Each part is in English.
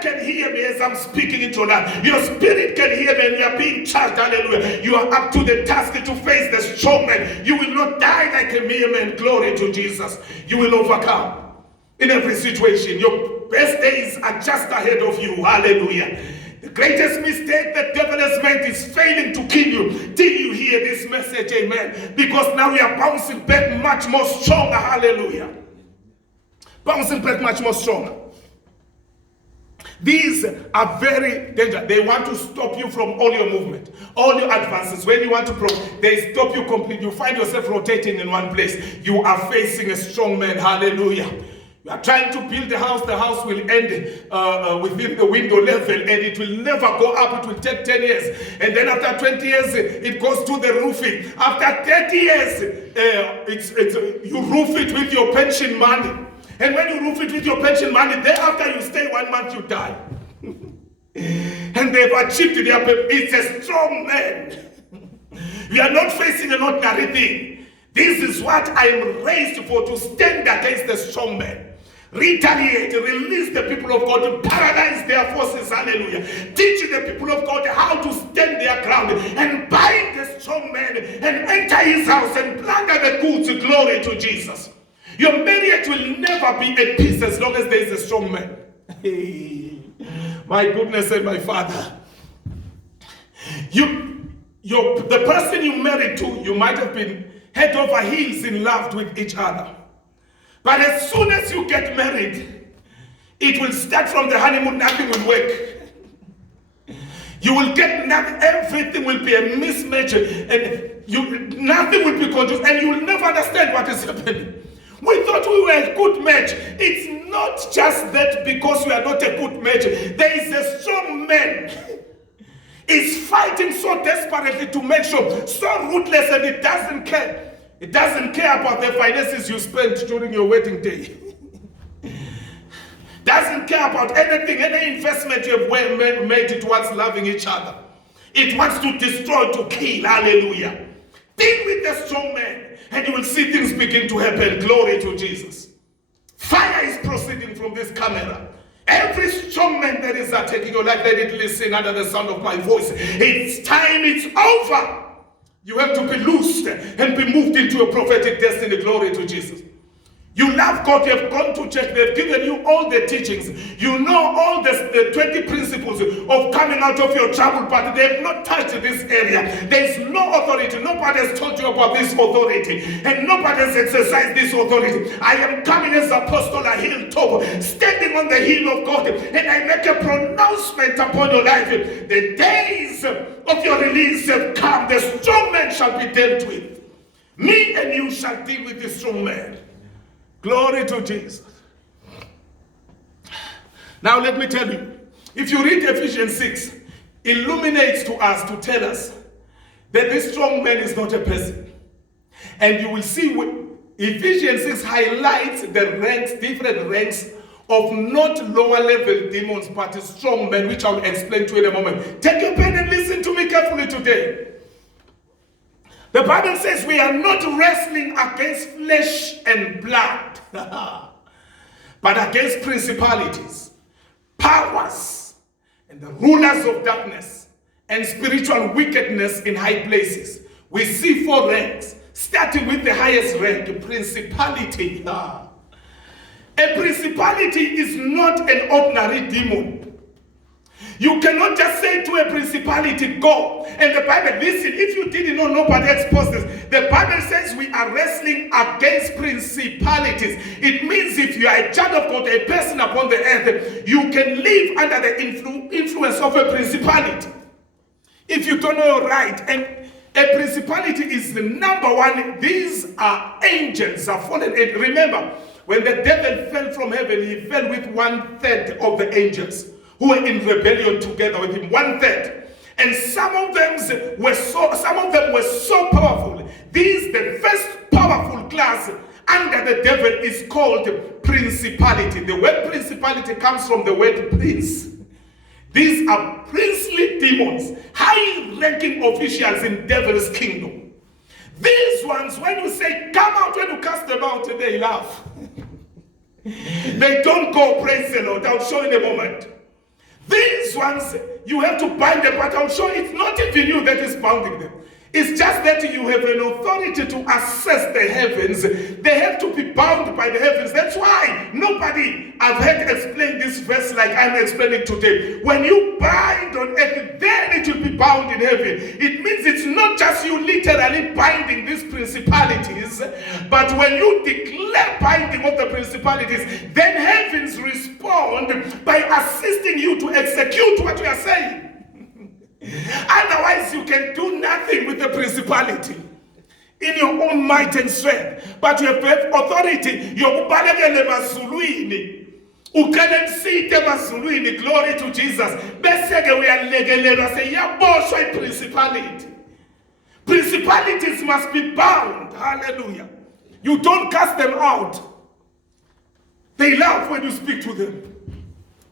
mind can hear me as I'm speaking into your life. Your spirit can hear me and you are being charged. Hallelujah. You are up to the task to face the strong man. You will not die like a mere man. Glory to Jesus. You will overcome in every situation. Your best days are just ahead of you. Hallelujah. The greatest mistake the devil has made is failing to kill you till you hear this message. Amen. Because now we are bouncing back much more stronger. Hallelujah. Bouncing back much more stronger. These are very dangerous. They want to stop you from all your movement, all your advances. When you want to they stop you completely. You find yourself rotating in one place. You are facing a strong man. Hallelujah. You are trying to build the house will end within the window level, and it will never go up. It will take 10 years. And then after 20 years, it goes to the roofing. After 30 years, you roof it with your pension money. And when you roof it with your pension money, thereafter you stay 1 month, you die. And they've achieved their purpose. It's a strong man. We are not facing an ordinary thing. This is what I am raised for, to stand against the strong man. Retaliate, release the people of God, paralyze their forces, hallelujah. Teach the people of God how to stand their ground and bind the strong man and enter his house and plunder the goods. Glory to Jesus. Your marriage will never be at peace as long as there is a strong man. My goodness and my Father. The person you married to, you might have been head over heels in love with each other. But as soon as you get married, it will start from the honeymoon, nothing will work. You will get nothing, everything will be a mismatch, and nothing will be conducive, and you will never understand what is happening. We thought we were a good match. It's not just that because we are not a good match. There is a strong man. He's fighting so desperately to make sure, so ruthless, and it doesn't care. It doesn't care about the finances you spent during your wedding day. Doesn't care about anything, any investment you have made towards loving each other. It wants to destroy, to kill. Hallelujah. Deal with the strong man, and you will see things begin to happen. Glory to Jesus. Fire is proceeding from this camera. Every strong man that is attacking your life, let it listen under the sound of my voice. It's time, it's over. You have to be loosed and be moved into a prophetic destiny. Glory to Jesus. You love God, you have gone to church, they've given you all the teachings. You know all the 20 principles of coming out of your trouble, but they have not touched this area. There is no authority. Nobody has told you about this authority, and nobody has exercised this authority. I am coming as Apostle Hilltop, standing on the hill of God, and I make a pronouncement upon your life. The days of your release have come. The strong man shall be dealt with. Me and you shall deal with the strong man. Glory to Jesus. Now let me tell you, if you read Ephesians 6, illuminates to us, to tell us that this strong man is not a person. And you will see Ephesians 6 highlights the ranks, different ranks of not lower level demons, but strong men, which I'll explain to you in a moment. Take your pen and listen to me carefully today. The Bible says we are not wrestling against flesh and blood, but against principalities, powers, and the rulers of darkness, and spiritual wickedness in high places. We see 4 ranks, starting with the highest rank, principality. A principality is not an ordinary demon. You cannot just say to a principality, go. And the Bible, listen, if you didn't know, nobody exposed this. The Bible says we are wrestling against principalities. It means if you are a child of God, a person upon the earth, you can live under the influence of a principality. If you don't know, right. And a principality is the number one. These are angels, are fallen angels. Remember, when the devil fell from heaven, he fell with 1/3 of the angels who were in rebellion together with him, 1/3. And some of them were so powerful. The first powerful class under the devil is called principality. The word principality comes from the word prince. These are princely demons, high-ranking officials in devil's kingdom. These ones, when you say, come out, when you cast them out, they laugh. They don't go, praise the Lord. I'll show you in a moment. ones, you have to bind them, but I'm sure it's not even you that is bounding them. It's just that you have an authority to assess the heavens. They have to be bound by the heavens. That's why nobody I've heard explain this verse like I'm explaining today. When you bind on earth, then it will be bound in heaven. It means it's not just you literally binding these principalities, but when you declare binding of the principalities, then heavens respond by assisting you to execute what you are saying. Otherwise, you can do nothing with the principality in your own might and strength. But you have authority. Glory to Jesus. Principality. Principalities must be bound. Hallelujah. You don't cast them out. They laugh when you speak to them.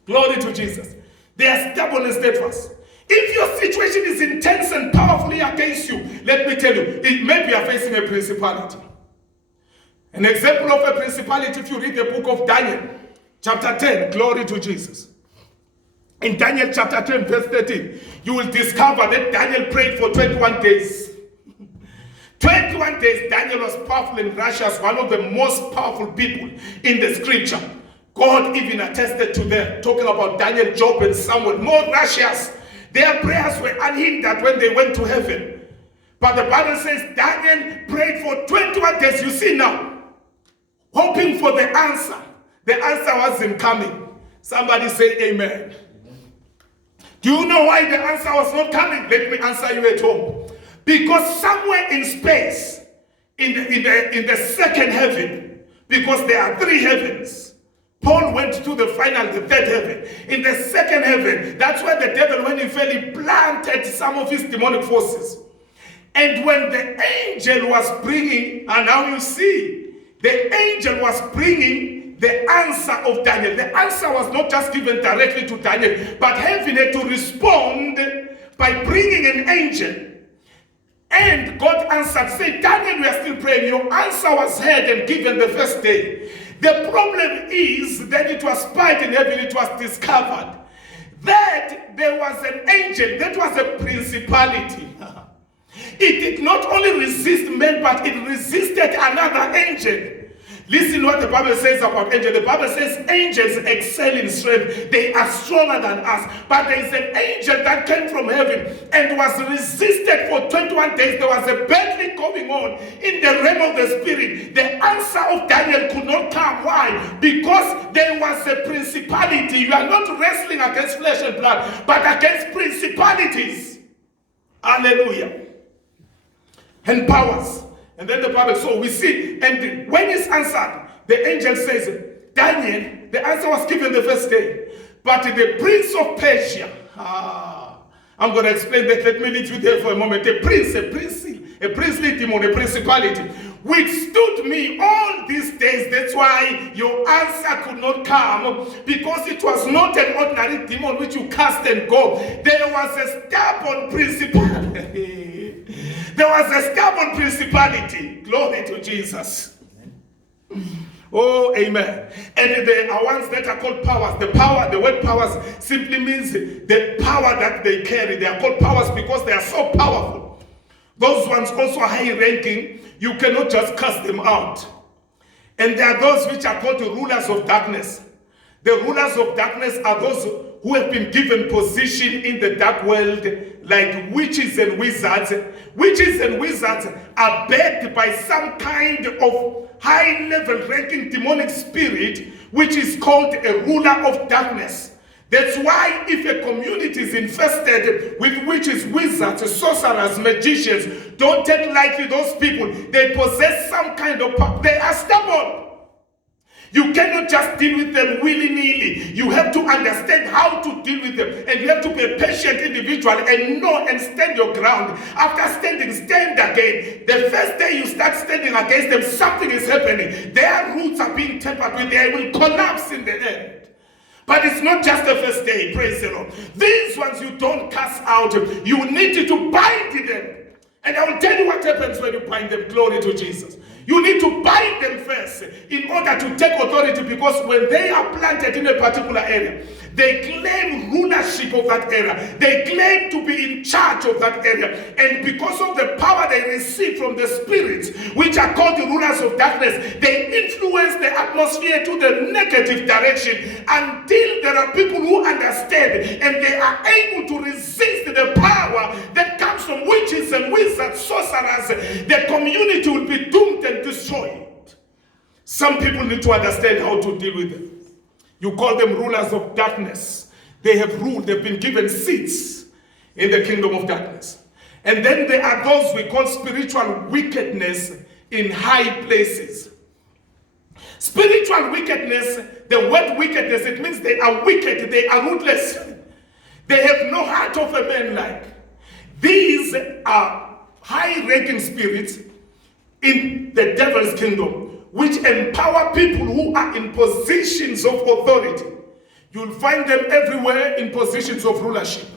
Glory to Jesus. They are stubborn and steadfast. If your situation is intense and powerfully against you, let me tell you, it may be you are facing a principality. An example of a principality, if you read the book of Daniel, chapter 10, glory to Jesus. In Daniel chapter 10, verse 13, you will discover that Daniel prayed for 21 days. 21 days, Daniel was powerful and righteous, one of the most powerful people in the scripture. God even attested to them, talking about Daniel, Job, and Samuel, more righteous. Their prayers were unhindered when they went to heaven. But the Bible says Daniel prayed for 21 days. You see now, hoping for the answer. The answer wasn't coming. Somebody say amen. Do you know why the answer was not coming? Let me answer you at home. Because somewhere in space, in the second heaven, because there are 3 heavens, Paul went to the final, the 3rd heaven. In the 2nd heaven, that's where the devil, when he fell, he planted some of his demonic forces. And when the angel was bringing, and now you see, the angel was bringing the answer of Daniel. The answer was not just given directly to Daniel, but heaven had to respond by bringing an angel. And God answered, say, Daniel, we are still praying. Your answer was heard and given the first day. The problem is that it was spied in heaven, it was discovered that there was an angel, that was a principality. It did not only resist men, but it resisted another angel. Listen what the Bible says about angels. The Bible says angels excel in strength. They are stronger than us. But there is an angel that came from heaven and was resisted for 21 days. There was a battle going on in the realm of the spirit. The answer of Daniel could not come. Why? Because there was a principality. You are not wrestling against flesh and blood, but against principalities. Hallelujah. And powers. And then the Bible, so we see, and when it's answered, the angel says, Daniel, the answer was given the first day. But the prince of Persia, I'm going to explain that. Let me leave you there for a moment. A princely demon, a principality, withstood me all these days. That's why your answer could not come, because it was not an ordinary demon which you cast and go. There was a stubborn principality. There was a stubborn principality. Glory to Jesus. Oh, amen. And there are ones that are called powers. The word powers simply means the power that they carry. They are called powers because they are so powerful. Those ones also are high ranking. You cannot just cast them out. And there are those which are called the rulers of darkness. The rulers of darkness are those who have been given position in the dark world, like witches and wizards. Witches and wizards are backed by some kind of high-level ranking demonic spirit, which is called a ruler of darkness. That's why if a community is infested with witches, wizards, sorcerers, magicians, don't take lightly those people. They possess some kind of power. They are stubborn. You cannot just deal with them willy-nilly. You have to understand how to deal with them. And you have to be a patient individual and know and stand your ground. After standing, stand again. The first day you start standing against them, something is happening. Their roots are being tempered with. They will collapse in the end. But it's not just the first day, praise the Lord. These ones you don't cast out. You need to bind them. And I will tell you what happens when you bind them. Glory to Jesus. You need to bind them first in order to take authority, because when they are planted in a particular area, they claim rulership of that area. They claim to be in charge of that area. And because of the power they receive from the spirits, which are called the rulers of darkness, they influence the atmosphere to the negative direction until there are people who understand and they are able to resist the power that comes from witches and wizards, sorcerers. The community will be doomed and destroyed. Some people need to understand how to deal with them. You call them rulers of darkness. They have ruled, they've been given seats in the kingdom of darkness. And then there are those we call spiritual wickedness in high places. Spiritual wickedness, the word wickedness, it means they are wicked, they are ruthless. They have no heart of a man like. These are high-ranking spirits in the devil's kingdom, which empower people who are in positions of authority. You'll find them everywhere in positions of rulership.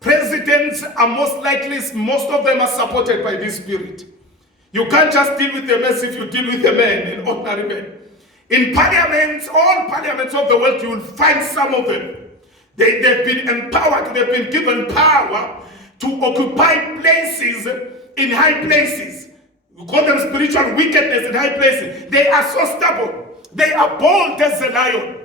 Presidents are most likely, most of them are supported by this spirit. You can't just deal with them as if you deal with a man, an ordinary man. In parliaments, all parliaments of the world, you will find some of them. They've been empowered, they've been given power to occupy places in high places. You call them spiritual wickedness in high places. They are so stubborn. They are bold as a lion.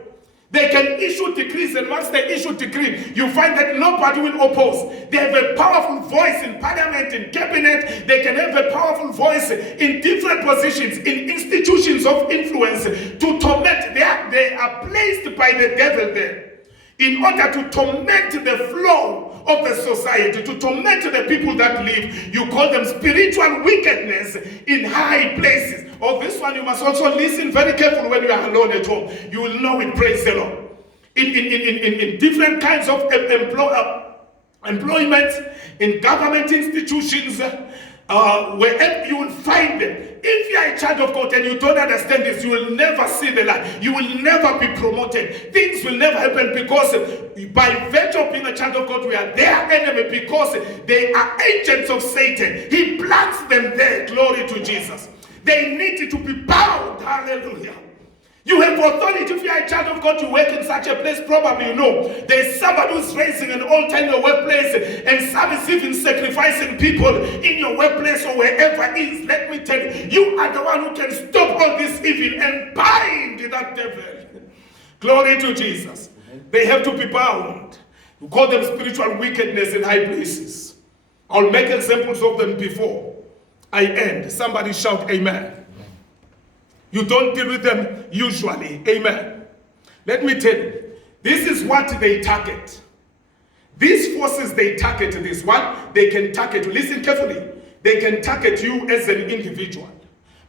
They can issue decrees, and once they issue decree, you find that nobody will oppose. They have a powerful voice in parliament, in cabinet. They can have a powerful voice in different positions, in institutions of influence to torment. They are placed by the devil there in order to torment the flow of the society, to torment the people that live. You call them spiritual wickedness in high places. Oh, this one you must also listen very carefully when you are alone at home. You will know it, praise the Lord. In different kinds of employment, in government institutions, wherever you will find them. If you are a child of God and you don't understand this, you will never see the light. You will never be promoted. Things will never happen, because by virtue of being a child of God, we are their enemy, because they are agents of Satan. He plants them there. Glory to Jesus. They need to be bound. Hallelujah. You have authority. If you are a child of God, you work in such a place, probably you know there's somebody who's raising an altar in your workplace, and some is even sacrificing people in your workplace or wherever it is. Let me tell you, you are the one who can stop all this evil and bind that devil. Glory to Jesus. They have to be bound. You call them spiritual wickedness in high places. I'll make examples of them before I end. Somebody shout amen. You don't deal with them usually. Amen. Let me tell you, this is what they target. These forces, they target this. What? They can target, listen carefully, they can target you as an individual.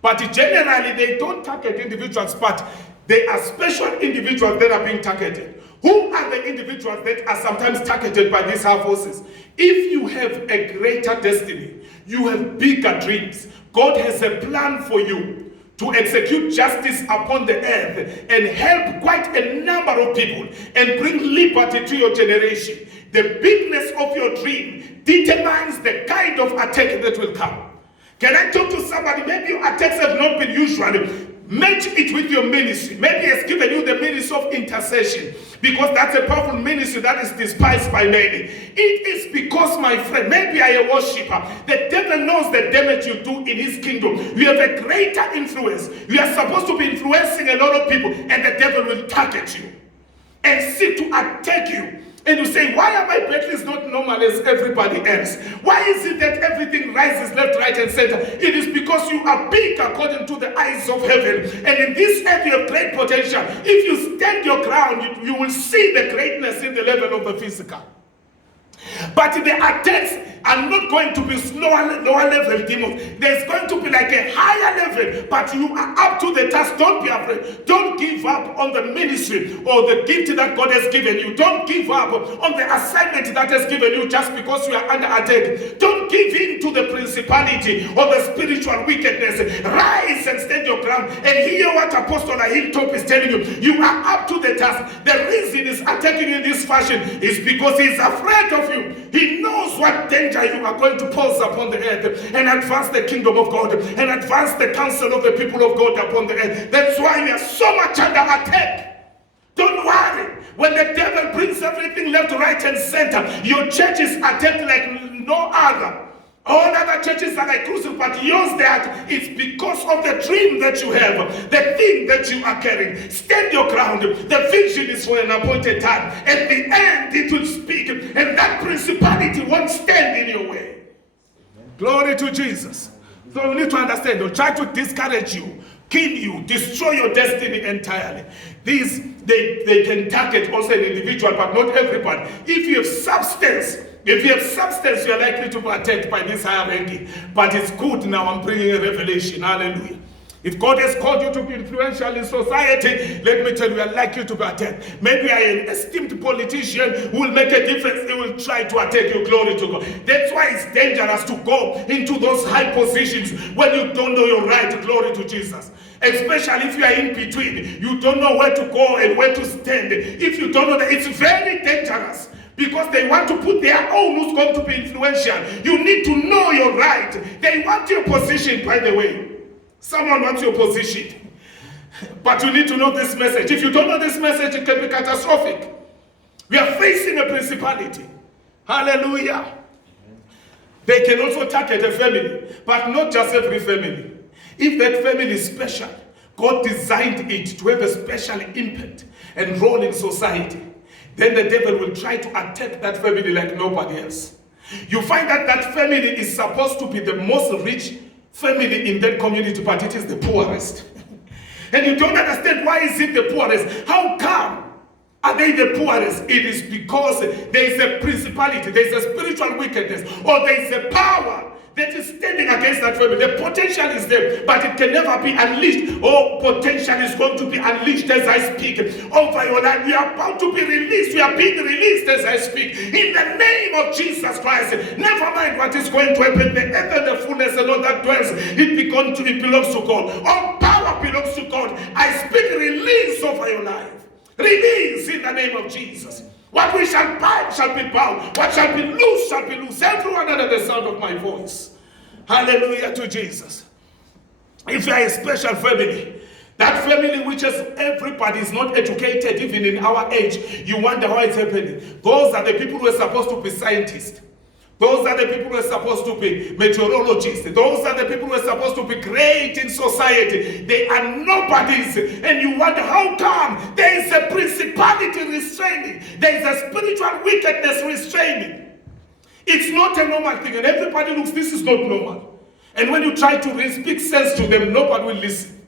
But generally, they don't target individuals, but they are special individuals that are being targeted. Who are the individuals that are sometimes targeted by these high forces? If you have a greater destiny, you have bigger dreams, God has a plan for you to execute justice upon the earth and help quite a number of people and bring liberty to your generation. The bigness of your dream determines the kind of attack that will come. Can I talk to somebody? Maybe your attacks have not been usual. Match it with your ministry. Maybe he has given you the ministry of intercession, because that's a powerful ministry that is despised by many. It is because, my friend, maybe I am a worshiper. The devil knows the damage you do in his kingdom. You have a greater influence. You are supposed to be influencing a lot of people, and the devil will target you and seek to attack you. And you say, why are my battles not normal as everybody else? Why is it that everything rises left, right, and center? It is because you are big according to the eyes of heaven. And in this earth, you have great potential. If you stand your ground, you will see the greatness in the level of the physical. But the attacks are not going to be lower level demons. There's going to be like a higher level, but you are up to the task. Don't be afraid. Don't give up on the ministry or the gift that God has given you. Don't give up on the assignment that has given you just because you are under attack. Don't give in to the principality or the spiritual wickedness. Rise and stand your ground and hear what Apostle Ahitop is telling you. You are up to the task. The reason he's attacking you in this fashion is because he's afraid of you. you. He knows what danger you are going to pose upon the earth and advance the kingdom of God and advance the counsel of the people of God upon the earth. That's why we are so much under attack. Don't worry. When the devil brings everything left, right, and center, your church is attacked like no other. All other churches are like crucial, but yours that is because of the dream that you have, the thing that you are carrying. Stand your ground. The vision is for an appointed time. At the end, it will speak, and that principality won't stand in your way. Glory to Jesus. So you need to understand, they'll try to discourage you, kill you, destroy your destiny entirely. These, they can target also an individual, but not everybody. If you have substance, you are likely to be attacked by this higher ranking. But it's good now, I'm bringing a revelation. Hallelujah. If God has called you to be influential in society, let me tell you, you are likely to be attacked. Maybe you are an esteemed politician who will make a difference. They will try to attack you. Glory to God. That's why it's dangerous to go into those high positions when you don't know your right. Glory to Jesus. Especially if you are in between. You don't know where to go and where to stand. If you don't know that, it's very dangerous. Because they want to put their own who's going to be influential. You need to know your right. They want your position, by the way. Someone wants your position. But you need to know this message. If you don't know this message, it can be catastrophic. We are facing a principality. Hallelujah. They can also target a family, but not just every family. If that family is special, God designed it to have a special impact and role in society. Then the devil will try to attack that family like nobody else. You find that that family is supposed to be the most rich family in that community, but it is the poorest. And you don't understand, why is it the poorest? How come are they the poorest? It is because there is a principality, there is a spiritual wickedness, or there is a power that is standing against that family. The potential is there, but it can never be unleashed. Oh, potential is going to be unleashed as I speak over your life. We are about to be released. We are being released as I speak. In the name of Jesus Christ. Never mind what is going to happen. The earth and the fullness and all that dwells, it belongs to God. All power belongs to God. I speak release over your life. Release in the name of Jesus. What we shall bind shall be bound. What shall be loose shall be loose. Everyone under the sound of my voice. Hallelujah to Jesus. If you are a special family, that family which is everybody is not educated, even in our age, you wonder why it's happening. Those are the people who are supposed to be scientists. Those are the people who are supposed to be meteorologists. Those are the people who are supposed to be great in society. They are nobodies. And you wonder, how come? There is a principality restraining. There is a spiritual wickedness restraining. It's not a normal thing. And everybody looks, this is not normal. And when you try to speak sense to them, nobody will listen.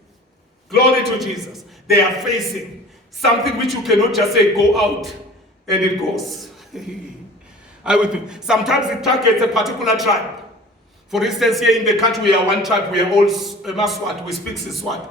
Glory to Jesus. They are facing something which you cannot just say, go out, and it goes. Sometimes it targets a particular tribe. For instance, here in the country, we are one tribe, we are all Maswat, we speak Siswat.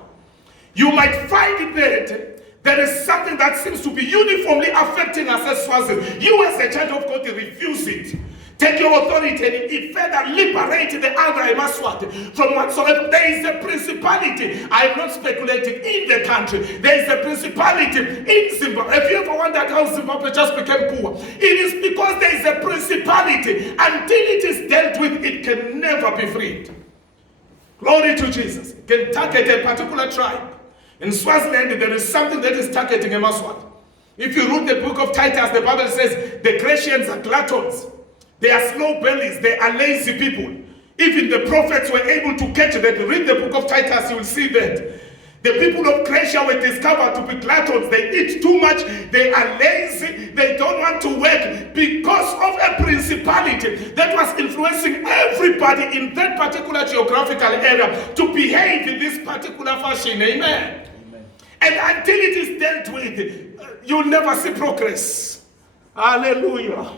You might find that there is something that seems to be uniformly affecting us as Swazis. You as a child of God refuse it. Take your authority and further liberate the other Maswat from whatsoever. There is a principality. I am not speculating in the country. There is a principality in Zimbabwe. Have you ever wondered how Zimbabwe just became poor? It is because there is a principality. Until it is dealt with, it can never be freed. Glory to Jesus. It can target a particular tribe. In Swaziland, there is something that is targeting a Maswat. If you read the book of Titus, the Bible says the Cretans are gluttons. They are slow bellies. They are lazy people. Even the prophets were able to catch that. Read the book of Titus, you will see that. The people of Croatia were discovered to be gluttons. They eat too much. They are lazy. They don't want to work because of a principality that was influencing everybody in that particular geographical area to behave in this particular fashion. Amen. Amen. And until it is dealt with, you'll never see progress. Hallelujah.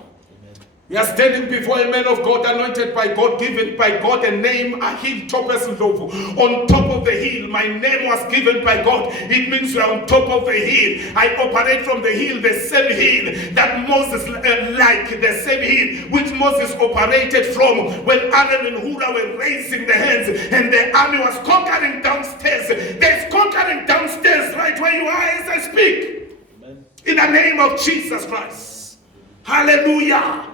We are standing before a man of God, anointed by God, given by God, a name, a hill, Topaz Ndovu. On top of the hill, my name was given by God. It means we are on top of the hill. I operate from the hill, the same hill that Moses, like the same hill which Moses operated from when Aaron and Hura were raising the hands and the army was conquering downstairs. There's conquering downstairs right where you are as I speak. Amen. In the name of Jesus Christ. Hallelujah.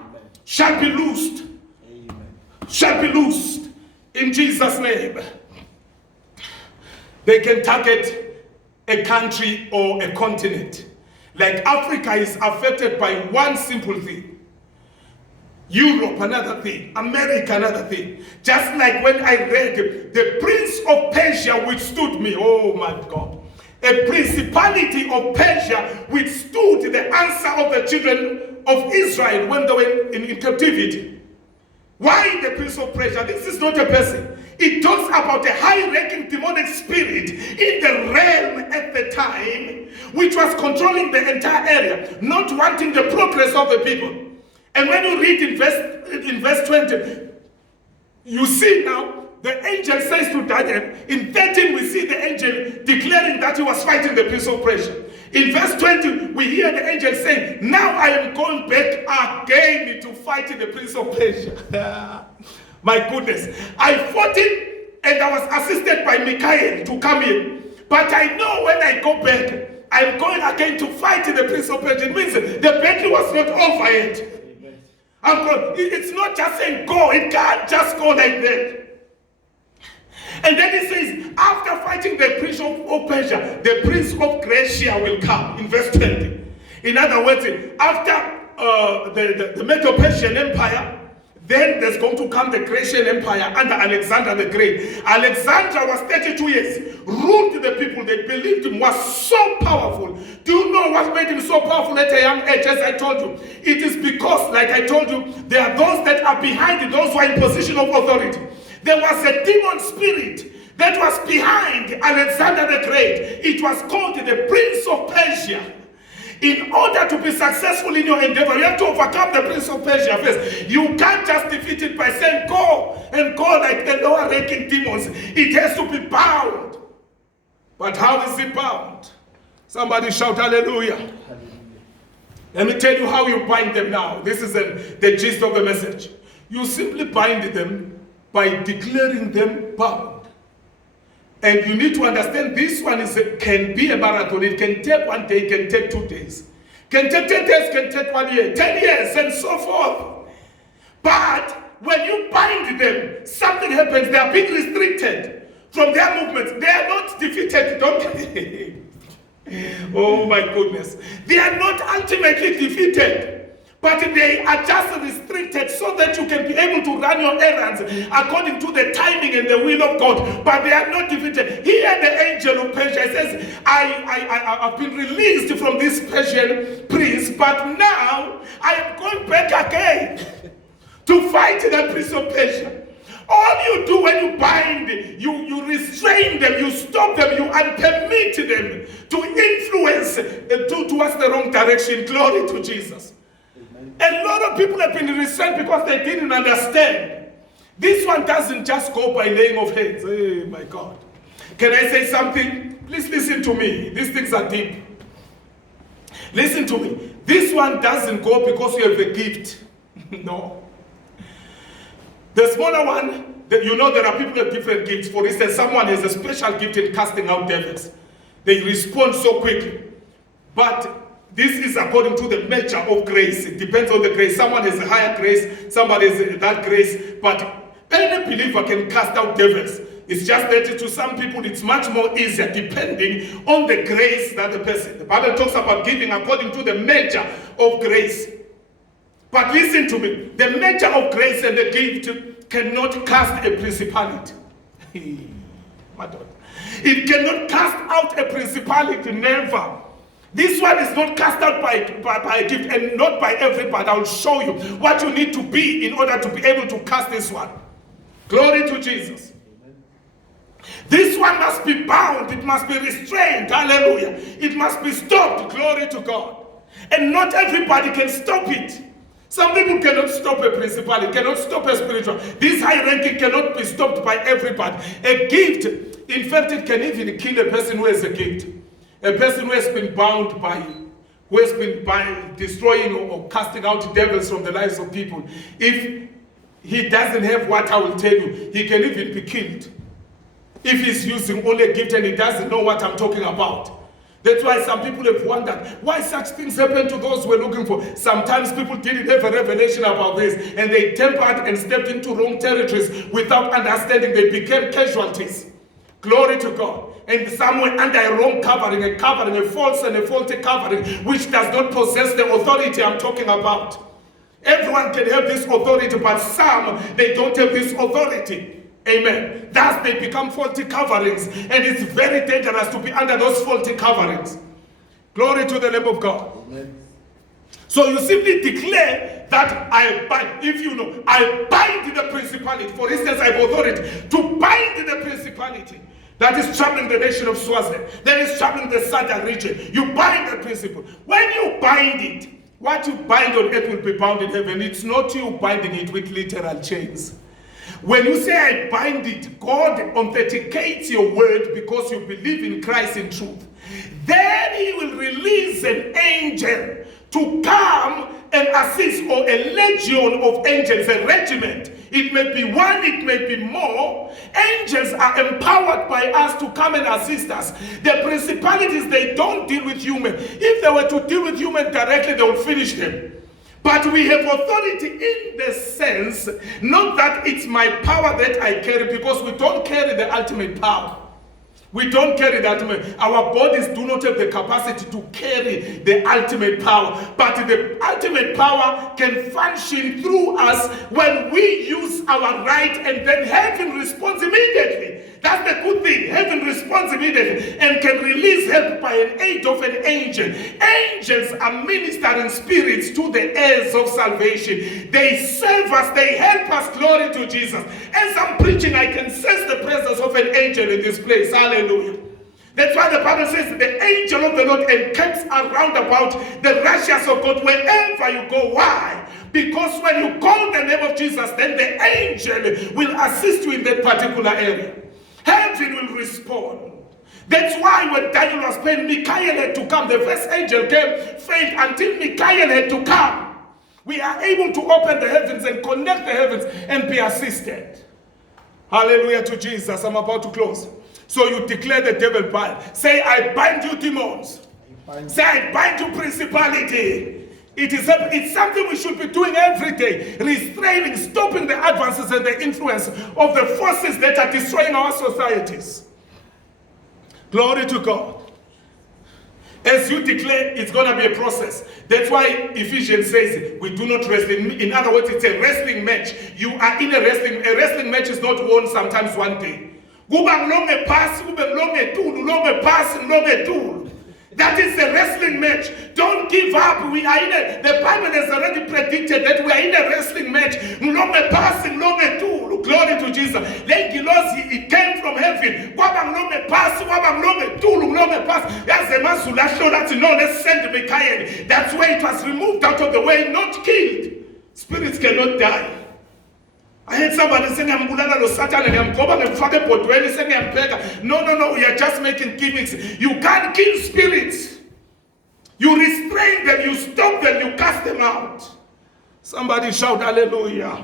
shall be loosed. Amen. Shall be loosed in Jesus' name. They can target a country or a continent. Like Africa is affected by one simple thing. Europe, another thing. America, another thing. Just like when I read the prince of Persia withstood me. Oh my God. A principality of Persia withstood the answer of the children of Israel when they were in captivity. Why the prince of Persia? This is not a person. It talks about a high-ranking demonic spirit in the realm at the time, which was controlling the entire area, not wanting the progress of the people. And when you read in verse 20, you see now, the angel says to Daniel, in 13 we see the angel declaring that he was fighting the prince of Persia. In verse 20, we hear the angel saying, now I am going back again to fight the prince of Persia. My goodness. I fought him and I was assisted by Michael to come in. But I know when I go back, I'm going again to fight the prince of Persia. It means the battle was not over yet. It's not just saying go. It can't just go like that. And then he says, after fighting the prince of Persia, the prince of Gracia will come, in verse 20. In other words, after the Medo-Persian Empire, then there's going to come the Grecian Empire under Alexander the Great. Alexander was 32 years, ruled the people. They believed him, was so powerful. Do you know what made him so powerful at a young age? As I told you, it is because, like I told you, there are those that are behind those who are in position of authority. There was a demon spirit that was behind Alexander the Great. It was called the Prince of Persia. In order to be successful in your endeavor, you have to overcome the Prince of Persia first. You can't just defeat it by saying go and go like the lower ranking demons. It has to be bound. But how is it bound? Somebody shout hallelujah. Hallelujah. Let me tell you how you bind them now. This is the gist of the message. You simply bind them by declaring them bound. And you need to understand this one can be a marathon. It can take 1 day, it can take 2 days. Can take 10 days, can take 1 year, 10 years, and so forth. But when you bind them, something happens. They are being restricted from their movements. They are not defeated. Oh my goodness. They are not ultimately defeated. But they are just restricted so that you can be able to run your errands according to the timing and the will of God. But they are not defeated. Here the angel of Persia says, I've been released from this Persian prince, but now I am going back again to fight the prince of Persia. All you do when you bind, you restrain them, you stop them, you unpermit them to influence towards the wrong direction. Glory to Jesus. A lot of people have been restrained because they didn't understand. This one doesn't just go by laying of hands. Oh my God. Can I say something? Please listen to me. These things are deep. Listen to me. This one doesn't go because you have a gift. No. The smaller one, you know there are people with different gifts. For instance, someone has a special gift in casting out devils. They respond so quickly. But this is according to the measure of grace. It depends on the grace. Someone has a higher grace, somebody has that grace. But any believer can cast out devils. It's just that to some people it's much more easier depending on the grace that the person. The Bible talks about giving according to the measure of grace. But listen to me. The measure of grace and the gift cannot cast a principality. It cannot cast out a principality, never. This one is not cast out by a gift and not by everybody. I will show you what you need to be in order to be able to cast this one. Glory to Jesus. Amen. This one must be bound. It must be restrained. Hallelujah. It must be stopped. Glory to God. And not everybody can stop it. Some people cannot stop a principality, cannot stop a spiritual. This high ranking cannot be stopped by everybody. A gift, in fact, it can even kill a person who has a gift. A person who has been bound by, who has been by destroying or casting out devils from the lives of people. If he doesn't have what I will tell you, he can even be killed. If he's using only a gift and he doesn't know what I'm talking about. That's why some people have wondered why such things happen to those we're looking for. Sometimes people didn't have a revelation about this, and they tempered and stepped into wrong territories without understanding. They became casualties. Glory to God. And some were under a wrong covering, a false and a faulty covering, which does not possess the authority I'm talking about. Everyone can have this authority, but some, they don't have this authority. Amen. Thus they become faulty coverings, and it's very dangerous to be under those faulty coverings. Glory to the Lamb of God. Amen. So you simply declare that I bind, if you know, I bind the principality. For instance, I have authority to bind the principality that is troubling the nation of Swaziland, that is troubling the southern region. You bind the principle. When you bind it, what you bind on earth will be bound in heaven. It's not you binding it with literal chains. When you say I bind it, God authenticates your word because you believe in Christ in truth. Then he will release an angel to come and assist, or a legion of angels, a regiment. It may be one, it may be more. Angels are empowered by us to come and assist us. The principalities, they don't deal with human. If they were to deal with human directly, they would finish them. But we have authority in the sense, not that it's my power that I carry, because we don't carry the ultimate power. We don't carry the ultimate. Our bodies do not have the capacity to carry the ultimate power. But the ultimate power can function through us when we use our right, and then heaven responds immediately. That's the good thing. Heaven responds immediately and can release help by an aid of an angel. Angels are ministering spirits to the heirs of salvation. They serve us. They help us. Glory to Jesus. As I'm preaching, I can sense the presence of an angel in this place. Hallelujah. That's why the Bible says the angel of the Lord encamps around about the righteous of God wherever you go. Why? Because when you call the name of Jesus, then the angel will assist you in that particular area. Heaven will respond. That's why when Daniel was praying, Michael had to come. The first angel came, failed until Michael had to come. We are able to open the heavens and connect the heavens and be assisted. Hallelujah to Jesus. I'm about to close. So you declare the devil bind. Say, I bind you, demons. Say, I bind you, principality. It's something we should be doing every day. Restraining, stopping the advances and the influence of the forces that are destroying our societies. Glory to God. As you declare, it's going to be a process. That's why Ephesians says we do not wrestle. In other words, it's a wrestling match. You are in a wrestling. A wrestling match is not won sometimes one day. That is the wrestling match. Don't give up. We are in a, the Bible has already predicted that we are in a wrestling match. Glory to Jesus. It came from heaven. Let's send Michael. That's why it was removed out of the way, not killed. Spirits cannot die. I heard somebody saying, I'm Bulala Satan and I'm going to fuck up saying I'm better. No, we are just making gimmicks. You can't kill spirits. You restrain them, you stop them, you cast them out. Somebody shout hallelujah.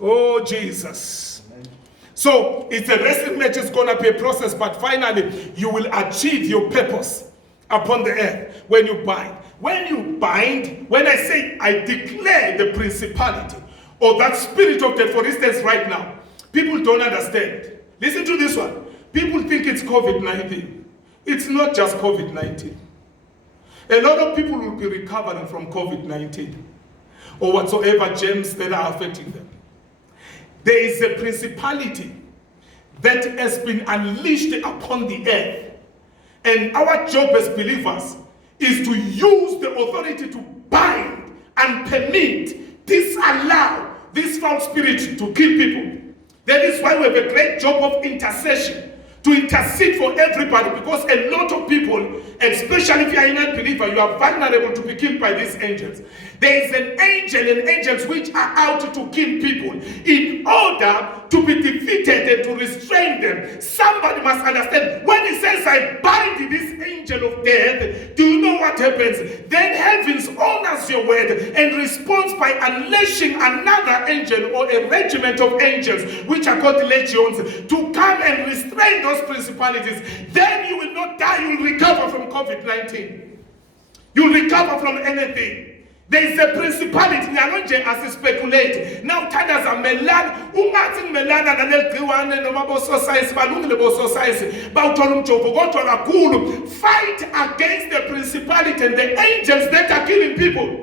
Oh, Jesus. Amen. So it's a wrestling match, it's going to be a process, but finally you will achieve your purpose upon the earth when you bind. When you bind, when I say I declare the principality, or that spirit of death, for instance, right now, people don't understand. Listen to this one. People think it's COVID-19. It's not just COVID-19. A lot of people will be recovering from COVID-19 or whatsoever germs that are affecting them. There is a principality that has been unleashed upon the earth. And our job as believers is to use the authority to bind and permit, disallow this foul spirit to kill people. That is why we have a great job of intercession, to intercede for everybody, because a lot of people, especially if you are a non-believer, you are vulnerable to be killed by these angels. There is an angel and angels which are out to kill people in order to be defeated and to restrain them. Somebody must understand, when he says, I bind this angel of death, do you know what happens? Then heavens honors your word and responds by unleashing another angel or a regiment of angels, which are called legions, to come and restrain those those principalities, then you will not die. You will recover from COVID-19. You will recover from anything. There is a principality. Nyaloje as speculate. Now tadas are melan. Ungatin melana na nelkiwane no mabo society. Balungile bo society. Bautolum chopo. Go to akulu. Fight against the principality and the angels that are killing people.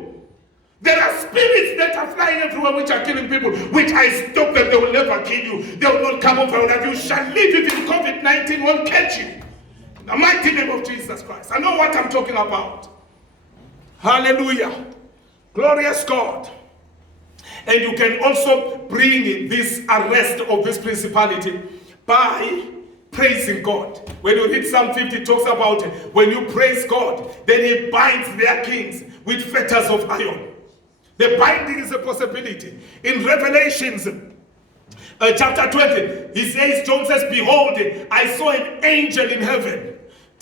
There are spirits that are flying everywhere which are killing people, which I stop them. They will never kill you. They will not come over that you shall live even COVID-19 won't catch you. In the mighty name of Jesus Christ. I know what I'm talking about. Hallelujah. Glorious God. And you can also bring this arrest of this principality by praising God. When you read Psalm 50, it talks about when you praise God, then he binds their kings with fetters of iron. The binding is a possibility. In Revelations chapter 20, he says, John says, behold, I saw an angel in heaven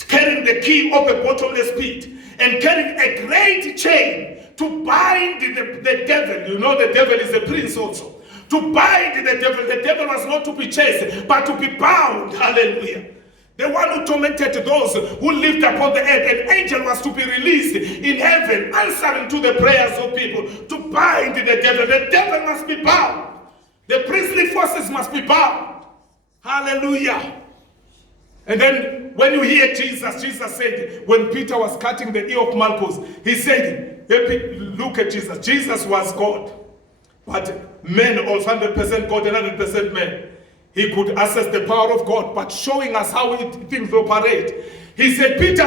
carrying the key of the bottomless pit and carrying a great chain to bind the devil. You know the devil is a prince also. To bind the devil. The devil was not to be chased, but to be bound. Hallelujah. The one who tormented those who lived upon the earth. An angel was to be released in heaven, answering to the prayers of people, to bind the devil. The devil must be bound. The priestly forces must be bound. Hallelujah. And then when you hear Jesus, Jesus said, when Peter was cutting the ear of Malchus, he said, look at Jesus. Jesus was God, but men also 100% God and 100% man. He could access the power of God, but showing us how things operate. He said, Peter,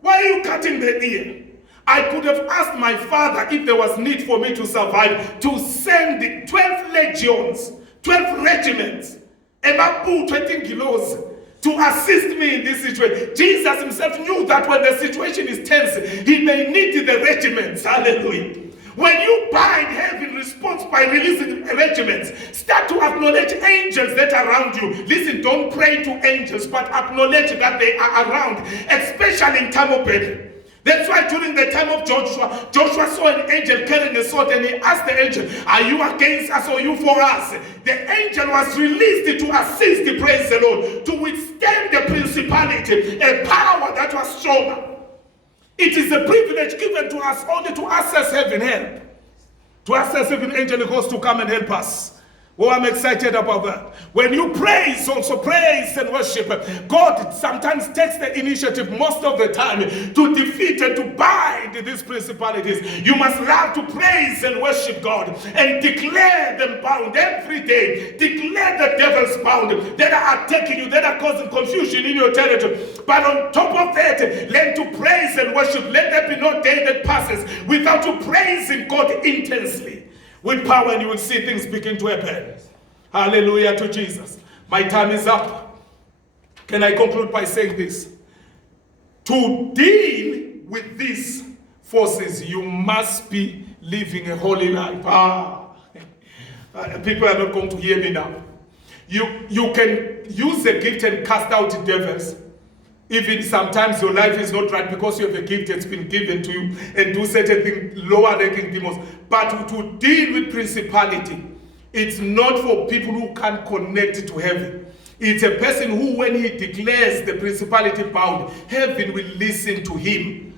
why are you cutting the ear? I could have asked my father if there was need for me to survive, to send 12 legions, 12 regiments, about 20 kilos, to assist me in this situation. Jesus himself knew that when the situation is tense, he may need the regiments. Hallelujah. When you bind heaven in response by releasing regiments, start to acknowledge angels that are around you. Listen, don't pray to angels, but acknowledge that they are around, especially in time of battle. That's why during the time of Joshua, Joshua saw an angel carrying a sword and he asked the angel, are you against us or you for us? The angel was released to assist, praise the Lord, to withstand the principality, a power that was stronger. It is a privilege given to us only to access heaven help. To access heaven, angel hosts to come and help us. Oh, I'm excited about that. When you praise, also praise and worship, God sometimes takes the initiative most of the time to defeat and to bind these principalities. You must learn to praise and worship God and declare them bound every day. Declare the devil's bound that are attacking you, that are causing confusion in your territory. But on top of that, learn to praise and worship. Let there be no day that passes without you praising God intensely. With power, and you will see things begin to happen. Hallelujah to Jesus. My time is up. Can I conclude by saying this? To deal with these forces, you must be living a holy life. People are not going to hear me now. You can use the gift and cast out devils. Even sometimes your life is not right because you have a gift that's been given to you and do certain things, lower ranking demons. But to deal with principality, it's not for people who can't connect to heaven. It's a person who, when he declares the principality bound, heaven will listen to him.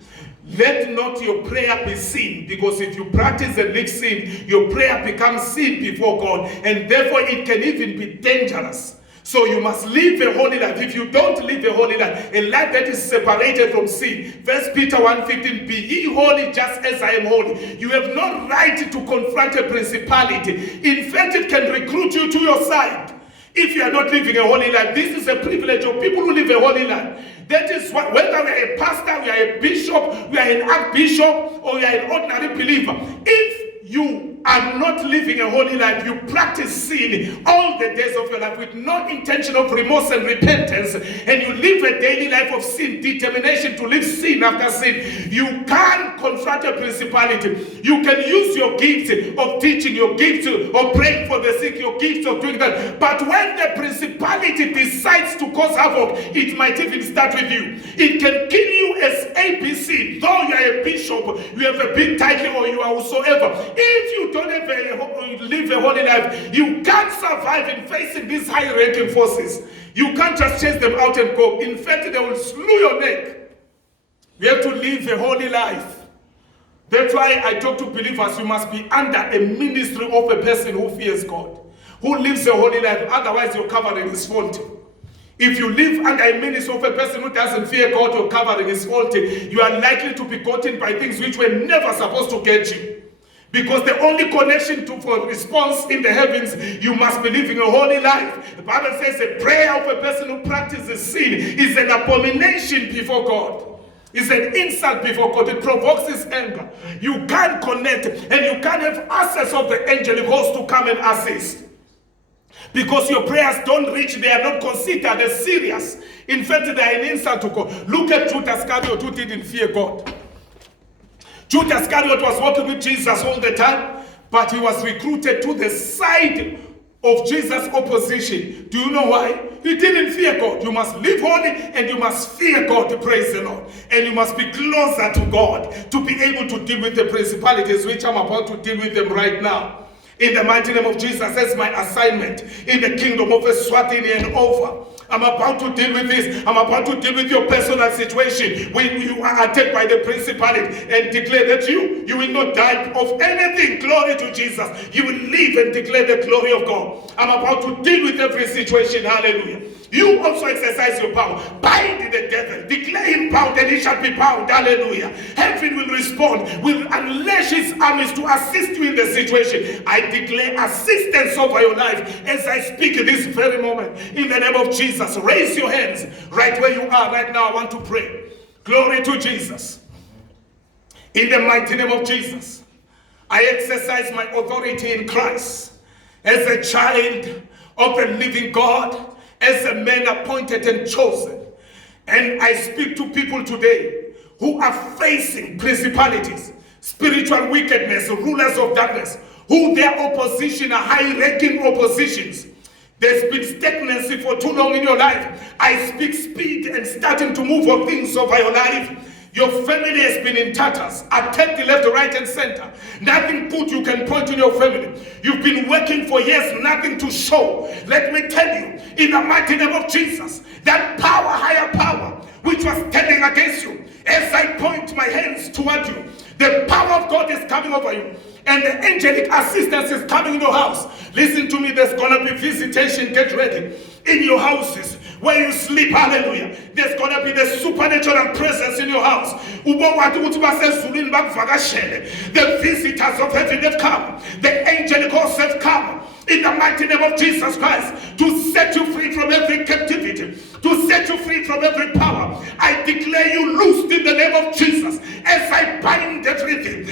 Let not your prayer be sin, because if you practice and live sin, your prayer becomes sin before God, and therefore it can even be dangerous. So you must live a holy life. If you don't live a holy life, a life that is separated from sin, 1 Peter 1:15, be ye holy just as I am holy. You have no right to confront a principality. In fact, it can recruit you to your side. If you are not living a holy life, this is a privilege of people who live a holy life. That is what, whether we are a pastor, we are a bishop, we are an archbishop, or we are an ordinary believer. If you are not living a holy life, you practice sin all the days of your life with no intention of remorse and repentance, and you live a daily life of sin, determination to live sin after sin, you can't confront a principality. You can use your gift of teaching, your gift of praying for the sick, your gift of doing that. But when the principality decides to cause havoc, it might even start with you. It can kill you as ABC, though you are a bishop, you have a big title, or you are whosoever. If you don't don't live a holy life, you can't survive in facing these high-ranking forces. You can't just chase them out and go. In fact, they will slew your neck. You have to live a holy life. That's why I talk to believers, you must be under a ministry of a person who fears God, who lives a holy life. Otherwise, your covering is faulty. If you live under a ministry of a person who doesn't fear God, your covering is faulty. You are likely to be gotten by things which were never supposed to get you. Because the only connection for response in the heavens, you must be living a holy life. The Bible says a prayer of a person who practices sin is an abomination before God. It's an insult before God. It provokes his anger. You can't connect and you can't have access of the angelic host to come and assist. Because your prayers don't reach, they are not considered as serious. In fact, they are an insult to God. Look at Judas Iscariot, who didn't fear God. Judas Iscariot was walking with Jesus all the time, but he was recruited to the side of Jesus' opposition. Do you know why? He didn't fear God. You must live holy and you must fear God, praise the Lord. And you must be closer to God to be able to deal with the principalities, which I'm about to deal with them right now. In the mighty name of Jesus, that's my assignment in the kingdom of Eswatini and over. I'm about to deal with this. I'm about to deal with your personal situation when you are attacked by the principality and declare that you will not die of anything. Glory to Jesus. You will live and declare the glory of God. I'm about to deal with every situation. Hallelujah. You also exercise your power. Bind the devil. Declare him bound and he shall be bound. Hallelujah. Heaven will respond, will unleash his armies to assist you in the situation. I declare assistance over your life as I speak in this very moment. In the name of Jesus, raise your hands right where you are right now. I want to pray. Glory to Jesus. In the mighty name of Jesus, I exercise my authority in Christ as a child of the living God, as a man appointed and chosen. And I speak to people today who are facing principalities, spiritual wickedness, rulers of darkness, who their opposition are high-ranking oppositions. There's been stagnancy for too long in your life. I speak speed and starting to move on things over your life. Your family has been in tatters, attacked left, right, and center. Nothing good you can point in your family. You've been working for years, nothing to show. Let me tell you, in the mighty name of Jesus, that power, higher power, which was standing against you, as I point my hands toward you, the power of God is coming over you. And the angelic assistance is coming in your house. Listen to me, there's going to be visitation. Get ready. In your houses, where you sleep, hallelujah. There's going to be the supernatural presence in your house. The visitors of heaven have come. The angelic hosts have come. In the mighty name of Jesus Christ, to set you free from every captivity, to set you free from every power. I declare you loosed in the name of Jesus. As I bind everything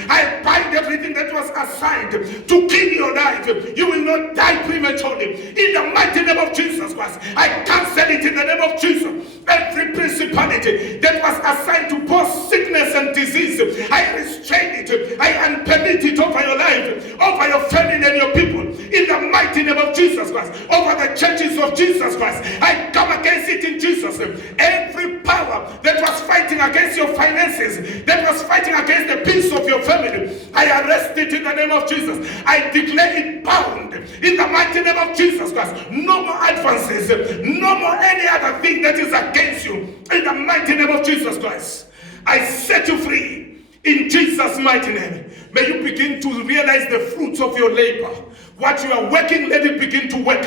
that was assigned to kill your life. You will not die prematurely. In the mighty name of Jesus Christ, I cancel it in the name of Jesus. Every principality that was assigned to cause sickness and disease, I restrain it. I unpermit it over your life, over your family and your people. In the mighty name of Jesus Christ, over the churches of Jesus Christ, I come against it in Jesus' name. Every power that was fighting against your finances, that was fighting against the peace of your family, I arrest it in the name of Jesus. I declare it bound in the mighty name of Jesus Christ. No more advances, no more any other thing that is against you. In the mighty name of Jesus Christ, I set you free in Jesus' mighty name. May you begin to realize the fruits of your labor. What you are working, let it begin to work.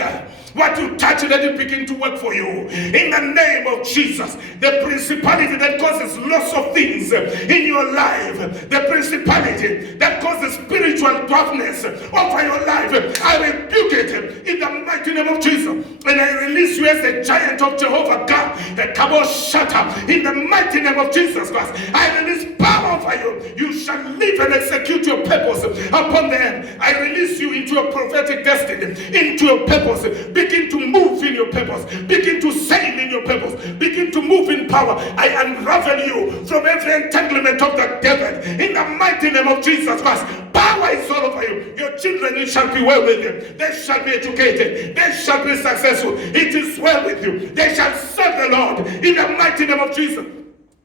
What you touch, let it begin to work for you. In the name of Jesus, the principality that causes loss of things in your life, the principality that causes spiritual darkness over your life, I rebuke it in the mighty name of Jesus. And I release you as a giant of Jehovah God, the Kabo Shata, in the mighty name of Jesus Christ. I release power over you. You shall live and execute your purpose upon them. I release you into your prophetic destiny, into your purpose. Begin to move in your purpose. Begin to sail in your purpose. Begin to move in power. I unravel you from every entanglement of the devil in the mighty name of Jesus Christ. Power is all over you. Your children, it shall be well with them. They shall be educated. They shall be successful. It is well with you. They shall serve the Lord in the mighty name of Jesus.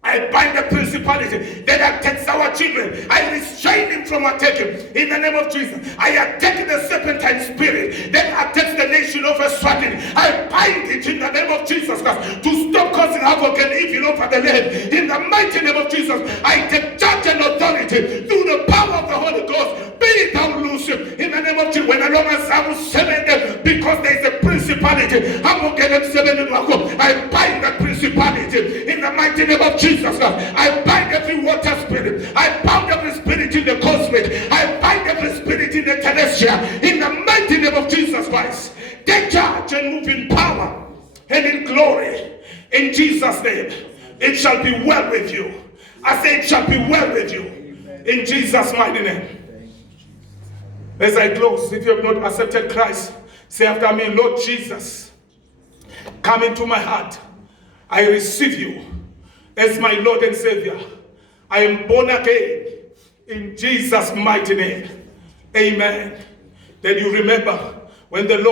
I bind the principality that attacks our children. I restrain him from attacking. In the name of Jesus. I attack the serpentine spirit that attacks the nation of Eswatini. I bind it in the name of Jesus Christ to stop causing havoc and evil over the land. In the mighty name of Jesus, I take charge and authority through the power of the Holy Ghost. Be it thou loose in the name of Jesus. When because there is a principality, I bind that principality in the mighty name of Jesus. I bind every water spirit. I bind every spirit in the cosmic. I bind every spirit in the terrestrial. In the mighty name of Jesus Christ, take charge and move in power and in glory. In Jesus' name, it shall be well with you. I say it shall be well with you. In Jesus' mighty name. As I close, if you have not accepted Christ, say after me, Lord Jesus, come into my heart. I receive you as my Lord and Savior. I am born again in Jesus' mighty name. Amen. Then you remember when the Lord